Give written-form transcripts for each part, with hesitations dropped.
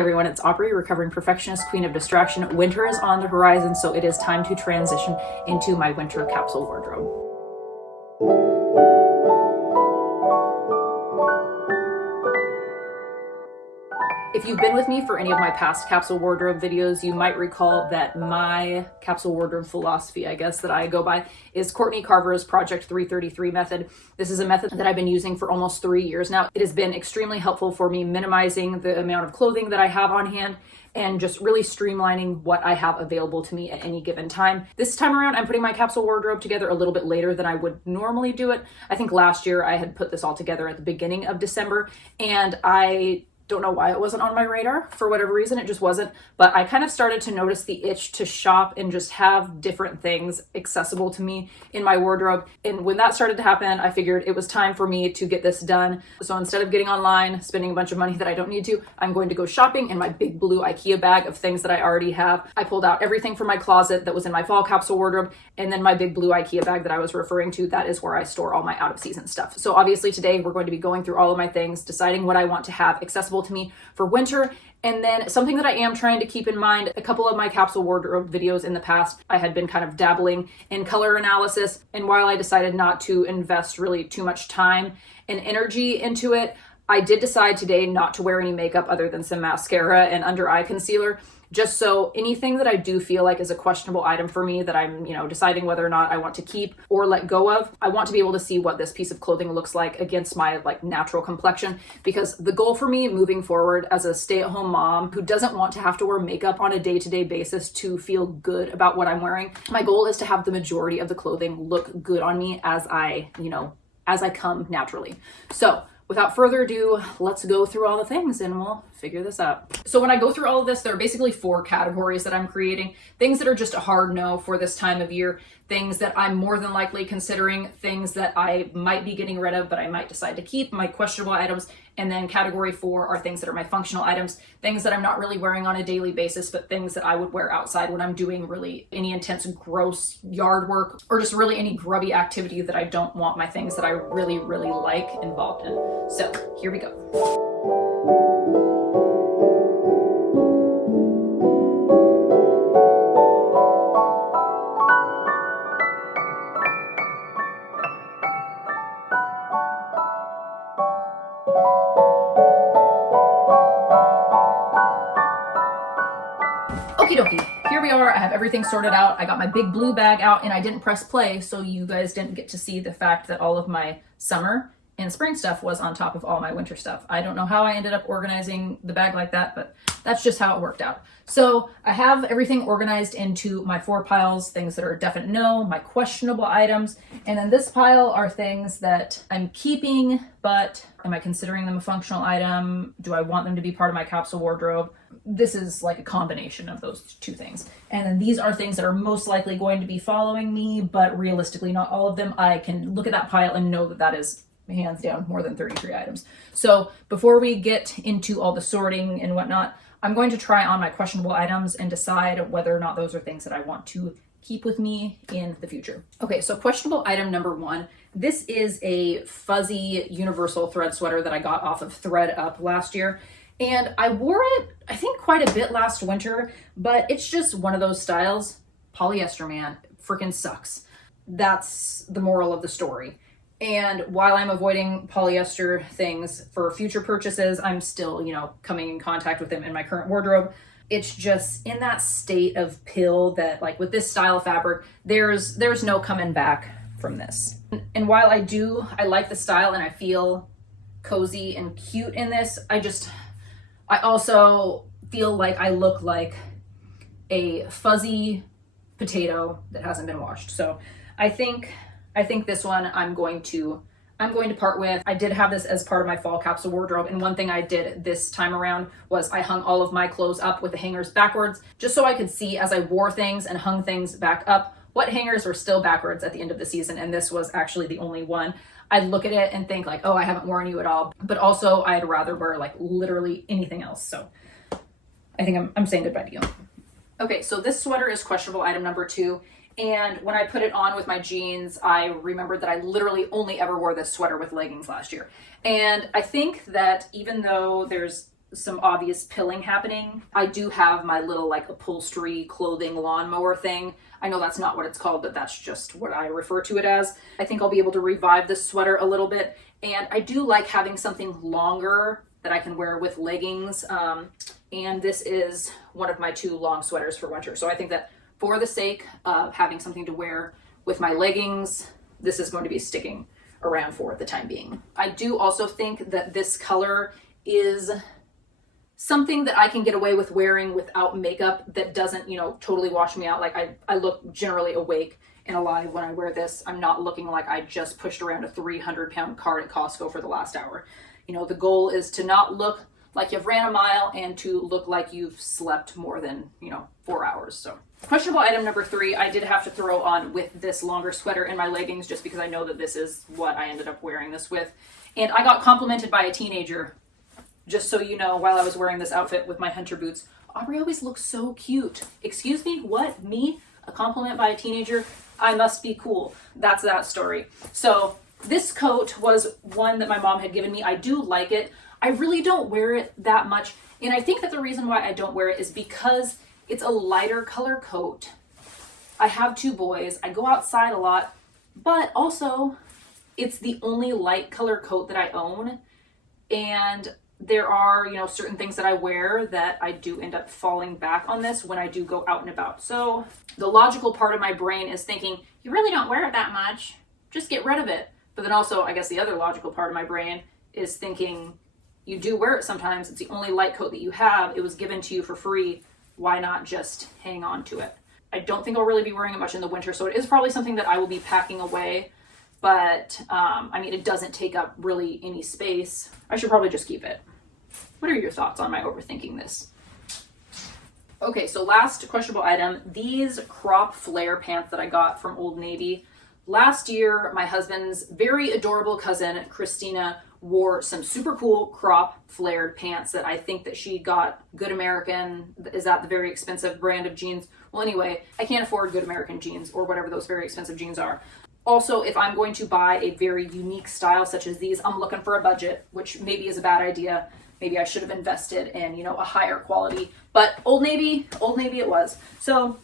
everyone, it's Aubrey, recovering perfectionist, queen of distraction. Winter is on the horizon, so it is time to transition into my winter capsule wardrobe. If you've been with me for any of my past capsule wardrobe videos, you might recall that my capsule wardrobe philosophy, I guess, that I go by is Courtney Carver's Project 333 method. This is a method that I've been using for almost 3 years now. It has been extremely helpful for me minimizing the amount of clothing that I have on hand and just really streamlining what I have available to me at any given time. This time around, I'm putting my capsule wardrobe together a little bit later than I would normally do it. I think last year I had put this all together at the beginning of December, and I don't know why it wasn't on my radar. For whatever reason, it just wasn't. But I kind of started to notice the itch to shop and just have different things accessible to me in my wardrobe. And when that started to happen, I figured it was time for me to get this done. So instead of getting online, spending a bunch of money that I don't need to, I'm going to go shopping in my big blue IKEA bag of things that I already have. I pulled out everything from my closet that was in my fall capsule wardrobe, and then my big blue IKEA bag that I was referring to, that is where I store all my out of season stuff. So obviously today we're going to be going through all of my things, deciding what I want to have accessible to me for winter. And then something that I am trying to keep in mind, a couple of my capsule wardrobe videos in the past, I had been kind of dabbling in color analysis. And while I decided not to invest really too much time and energy into it, I did decide today not to wear any makeup other than some mascara and under eye concealer, just so anything that I do feel like is a questionable item for me that I'm, deciding whether or not I want to keep or let go of, I want to be able to see what this piece of clothing looks like against my natural complexion. Because the goal for me moving forward as a stay-at-home mom who doesn't want to have to wear makeup on a day-to-day basis to feel good about what I'm wearing, my goal is to have the majority of the clothing look good on me as I come naturally. So without further ado, let's go through all the things and we'll figure this out. So when I go through all of this, there are basically 4 categories that I'm creating. Things that are just a hard no for this time of year, things that I'm more than likely considering, things that I might be getting rid of but I might decide to keep, my questionable items, and then category 4 are things that are my functional items, things that I'm not really wearing on a daily basis, but things that I would wear outside when I'm doing really any intense, gross yard work or just really any grubby activity that I don't want my things that I really, really like involved in. So here we go. Okie dokie, here we are. I have everything sorted out. I got my big blue bag out and I didn't press play, so you guys didn't get to see the fact that all of my summer and spring stuff was on top of all my winter stuff. I don't know how I ended up organizing the bag like that, but that's just how it worked out. So I have everything organized into my 4 piles, things that are a definite no, my questionable items, and then this pile are things that I'm keeping, but am I considering them a functional item? Do I want them to be part of my capsule wardrobe? This is like a combination of those 2 things. And then these are things that are most likely going to be following me, but realistically not all of them. I can look at that pile and know that that is hands down more than 33 items. So before we get into all the sorting and whatnot, I'm going to try on my questionable items and decide whether or not those are things that I want to keep with me in the future. Okay, so questionable item number 1. This is a fuzzy universal thread sweater that I got off of ThreadUp last year. And I wore it, I think, quite a bit last winter, but it's just one of those styles. Polyester, man, freaking sucks. That's the moral of the story. And while I'm avoiding polyester things for future purchases, I'm still, coming in contact with them in my current wardrobe. It's just in that state of pill that, with this style of fabric, there's no coming back from this. And while I like the style and I feel cozy and cute in this, I also feel like I look like a fuzzy potato that hasn't been washed. So I think this one I'm going to part with. I did have this as part of my fall capsule wardrobe, and one thing I did this time around was I hung all of my clothes up with the hangers backwards, just so I could see as I wore things and hung things back up what hangers were still backwards at the end of the season, and this was actually the only one. I'd look at it and think oh, I haven't worn you at all, but also I'd rather wear literally anything else. So I think I'm saying goodbye to you. Okay, so this sweater is questionable item number 2. And when I put it on with my jeans, I remembered that I literally only ever wore this sweater with leggings last year. And I think that even though there's some obvious pilling happening. I do have my little like upholstery clothing lawnmower thing. I know that's not what it's called, but that's just what I refer to it as. I think I'll be able to revive this sweater a little bit. And I do like having something longer that I can wear with leggings. And this is one of my 2 long sweaters for winter. So I think that for the sake of having something to wear with my leggings, this is going to be sticking around for the time being. I do also think that this color is something that I can get away with wearing without makeup that doesn't, totally wash me out. Like I look generally awake and alive when I wear this. I'm not looking like I just pushed around a 300-pound cart at Costco for the last hour. The goal is to not look like you've ran a mile and to look like you've slept more than, 4 hours. So questionable item number 3, I did have to throw on with this longer sweater and my leggings just because I know that this is what I ended up wearing this with. And I got complimented by a teenager, just so you know, while I was wearing this outfit with my hunter boots. Aubrey always looks so cute. Excuse me? What? Me? A compliment by a teenager? I must be cool. That's that story. So this coat was one that my mom had given me. I do like it. I really don't wear it that much. And I think that the reason why I don't wear it is because it's a lighter color coat. I have 2 boys. I go outside a lot, but also it's the only light color coat that I own. And there are, certain things that I wear that I do end up falling back on this when I do go out and about. So the logical part of my brain is thinking, you really don't wear it that much. Just get rid of it. But then also, I guess the other logical part of my brain is thinking, you do wear it sometimes. It's the only light coat that you have. It was given to you for free. Why not just hang on to it? I don't think I'll really be wearing it much in the winter, so it is probably something that I will be packing away. But, it doesn't take up really any space. I should probably just keep it. What are your thoughts on my overthinking this? Okay, so last questionable item, these crop flare pants that I got from Old Navy. Last year, my husband's very adorable cousin, Christina, wore some super cool crop flared pants that I think that she got Good American. Is that the very expensive brand of jeans? Well, anyway, I can't afford Good American jeans or whatever those very expensive jeans are. Also, if I'm going to buy a very unique style such as these, I'm looking for a budget, which maybe is a bad idea. Maybe I should have invested in, a higher quality, but Old Navy it was. So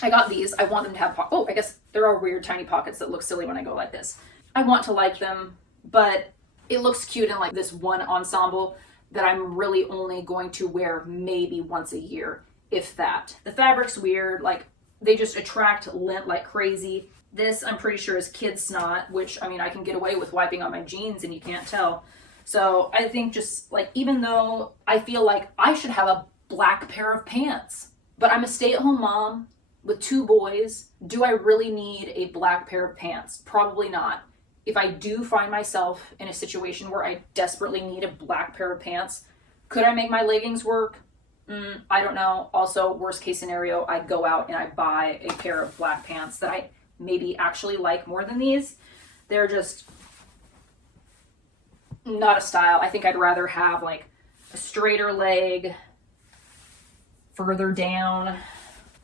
I got these. I want them to have, I guess there are weird tiny pockets that look silly when I go like this. I want to like them, but it looks cute in like this one ensemble that I'm really only going to wear maybe once a year, if that. The fabric's weird, like they just attract lint like crazy. This I'm pretty sure is kid snot, which I can get away with wiping on my jeans and you can't tell. So I think just like, even though I feel like I should have a black pair of pants, but I'm a stay-at-home mom with 2 boys, do I really need a black pair of pants? Probably not. If I do find myself in a situation where I desperately need a black pair of pants, could I make my leggings work? I don't know. Also, worst case scenario, I go out and I buy a pair of black pants that I maybe actually like more than these. They're just not a style. I think I'd rather have like a straighter leg further down.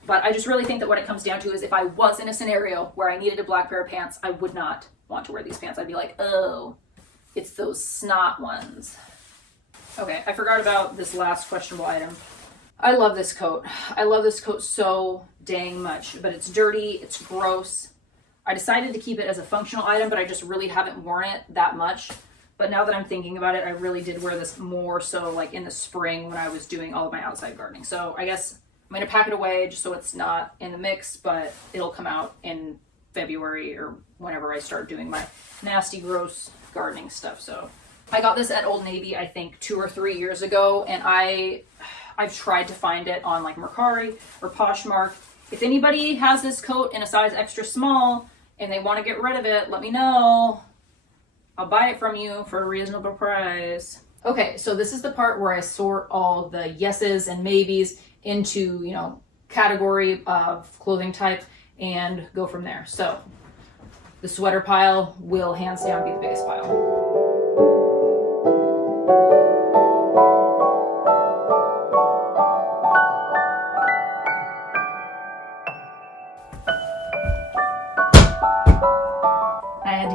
But I just really think that what it comes down to is if I was in a scenario where I needed a black pair of pants, I would not want to wear these pants. I'd be like, oh, it's those snot ones. Okay, I forgot about this last questionable item. I love this coat. I love this coat so dang much, but it's dirty, it's gross. I decided to keep it as a functional item, but I just really haven't worn it that much. But now that I'm thinking about it, I really did wear this more so like in the spring when I was doing all of my outside gardening. So I guess I'm going to pack it away just so it's not in the mix, but it'll come out in February or whenever I start doing my nasty, gross gardening stuff. So I got this at Old Navy, I think 2 or 3 years ago, and I've tried to find it on like Mercari or Poshmark. If anybody has this coat in a size extra small and they want to get rid of it, let me know. I'll buy it from you for a reasonable price. Okay, so this is the part where I sort all the yeses and maybes into, category of clothing type and go from there. So the sweater pile will hands down be the biggest pile.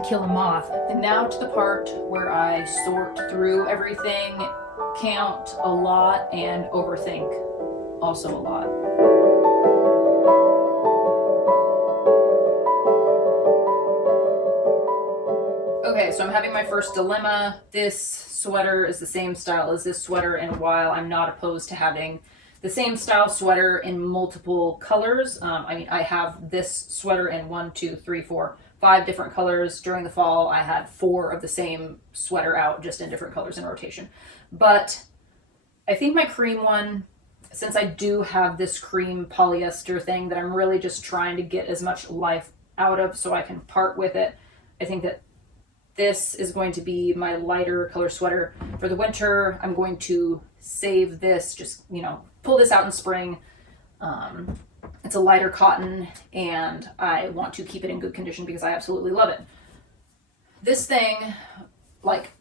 Kill a moth. And now to the part where I sort through everything count a lot and overthink also a lot. Okay, so I'm having my first dilemma. This sweater is the same style as this sweater, and while I'm not opposed to having the same style sweater in multiple colors, I mean, I have this sweater in 1, 2, 3, 4, 5 different colors. During the fall, I had 4 of the same sweater out, just in different colors in rotation. But I think my cream one, since I do have this cream polyester thing that I'm really just trying to get as much life out of so I can part with it, I think that this is going to be my lighter color sweater for the winter. I'm going to save this, just, pull this out in spring. It's a lighter cotton, and I want to keep it in good condition because I absolutely love it. This thing, like,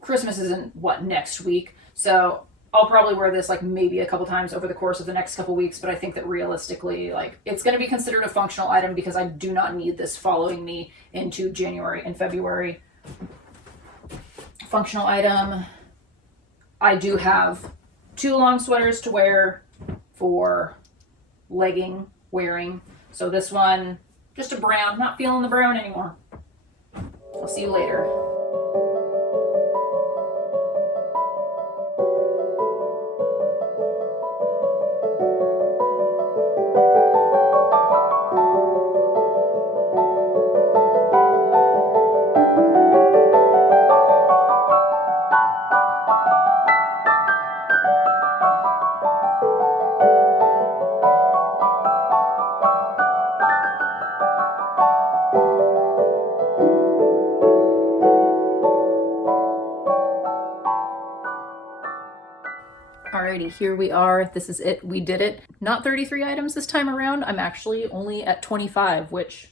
Christmas isn't, next week? So I'll probably wear this maybe a couple times over the course of the next couple weeks, but I think that realistically, it's going to be considered a functional item because I do not need this following me into January and February. Functional item. I do have 2 long sweaters to wear for legging wearing. So this one, just a brown, not feeling the brown anymore. I'll see you later. Alrighty, here we are. This is it. We did it. Not 33 items this time around. I'm actually only at 25, which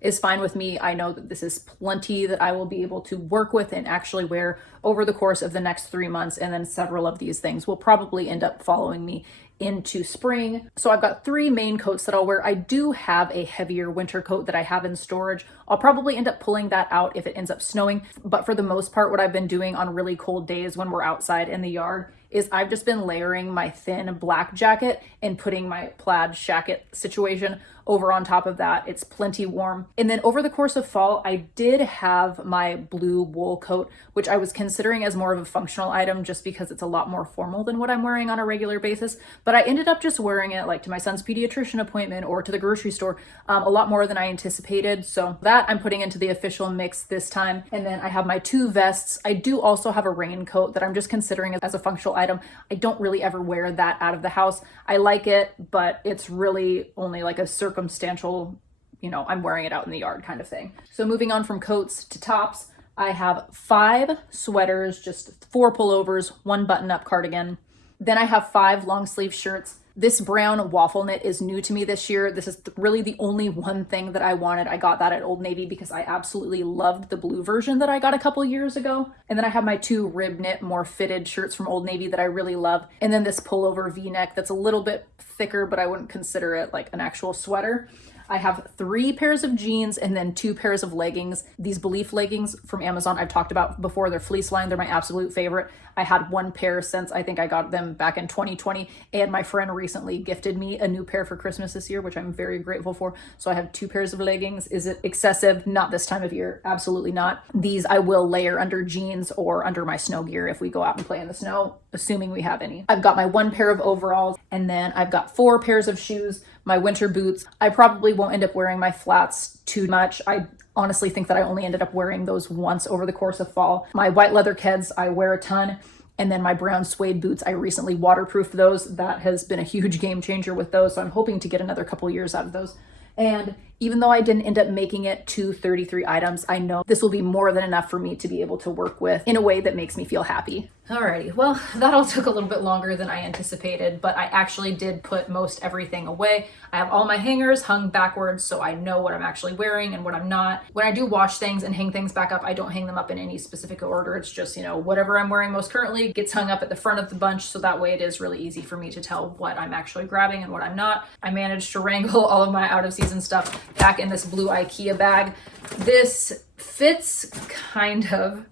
is fine with me. I know that this is plenty that I will be able to work with and actually wear over the course of the next 3 months, and then several of these things will probably end up following me into spring. So I've got 3 main coats that I'll wear. I do have a heavier winter coat that I have in storage. I'll probably end up pulling that out if it ends up snowing, but for the most part, what I've been doing on really cold days when we're outside in the yard is I've just been layering my thin black jacket and putting my plaid shacket situation over on top of that. It's plenty warm. And then over the course of fall, I did have my blue wool coat, which I was considering as more of a functional item just because it's a lot more formal than what I'm wearing on a regular basis. But I ended up just wearing it to my son's pediatrician appointment or to the grocery store a lot more than I anticipated. So that I'm putting into the official mix this time. And then I have my 2 vests. I do also have a raincoat that I'm just considering as a functional item. I don't really ever wear that out of the house. I like it, but it's really only a circumstantial, I'm wearing it out in the yard kind of thing. So moving on from coats to tops, I have 5 sweaters, just 4 pullovers, 1 button-up cardigan. Then I have 5 long sleeve shirts. This brown waffle knit is new to me this year. This is really the only one thing that I wanted. I got that at Old Navy because I absolutely loved the blue version that I got a couple years ago. And then I have my 2 rib knit, more fitted shirts from Old Navy that I really love. And then this pullover V-neck that's a little bit thicker, but I wouldn't consider it an actual sweater. I have 3 pairs of jeans and then 2 pairs of leggings. These Belief leggings from Amazon I've talked about before. They're fleece lined. They're my absolute favorite. I had 1 pair since I think I got them back in 2020, and my friend recently gifted me a new pair for Christmas this year, which I'm very grateful for. So I have 2 pairs of leggings. Is it excessive? Not this time of year. Absolutely not. These I will layer under jeans or under my snow gear if we go out and play in the snow, assuming we have any. I've got my 1 pair of overalls, and then I've got 4 pairs of shoes, my winter boots. I probably won't end up wearing my flats too much. I honestly think that I only ended up wearing those once over the course of fall. My white leather Keds, I wear a ton. And then my brown suede boots, I recently waterproofed those. That has been a huge game changer with those. So I'm hoping to get another couple years out of those. And even though I didn't end up making it to 33 items, I know this will be more than enough for me to be able to work with in a way that makes me feel happy. Alrighty, well, that all took a little bit longer than I anticipated, but I actually did put most everything away. I have all my hangers hung backwards, so I know what I'm actually wearing and what I'm not. When I do wash things and hang things back up, I don't hang them up in any specific order. It's just, whatever I'm wearing most currently gets hung up at the front of the bunch, so that way it is really easy for me to tell what I'm actually grabbing and what I'm not. I managed to wrangle all of my out-of-season stuff back in this blue IKEA bag. This fits kind of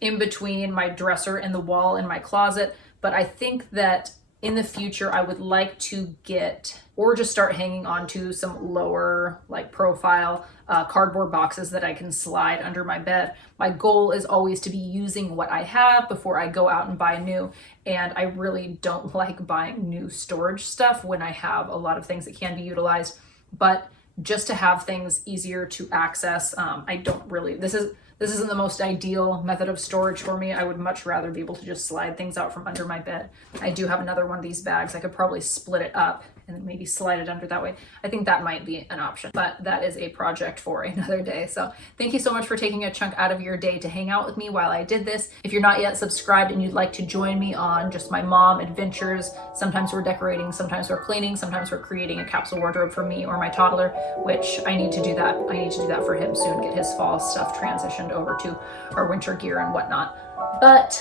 in between my dresser and the wall in my closet, But I think that in the future, I would like to get, or just start hanging on to some lower like profile cardboard boxes that I can slide under my bed. My goal is always to be using what I have before I go out and buy new. And I really don't like buying new storage stuff when I have a lot of things that can be utilized. But just to have things easier to access, I don't really, this isn't the most ideal method of storage for me. I would much rather be able to just slide things out from under my bed. I do have another one of these bags. I could probably split it up and maybe slide it under that way. I think that might be an option, but that is a project for another day. So thank you so much for taking a chunk out of your day to hang out with me while I did this. If you're not yet subscribed and you'd like to join me on just my mom adventures, sometimes we're decorating, sometimes we're cleaning, sometimes we're creating a capsule wardrobe for me or my toddler, which I need to do that. I need to do that for him soon, get his fall stuff transitioned over to our winter gear and whatnot. But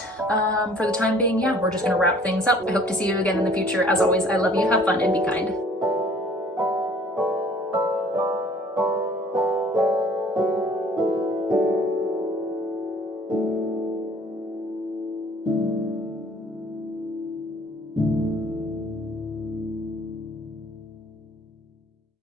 for the time being, yeah, we're just going to wrap things up. I hope to see you again in the future. As always, I love you. Have fun and be kind.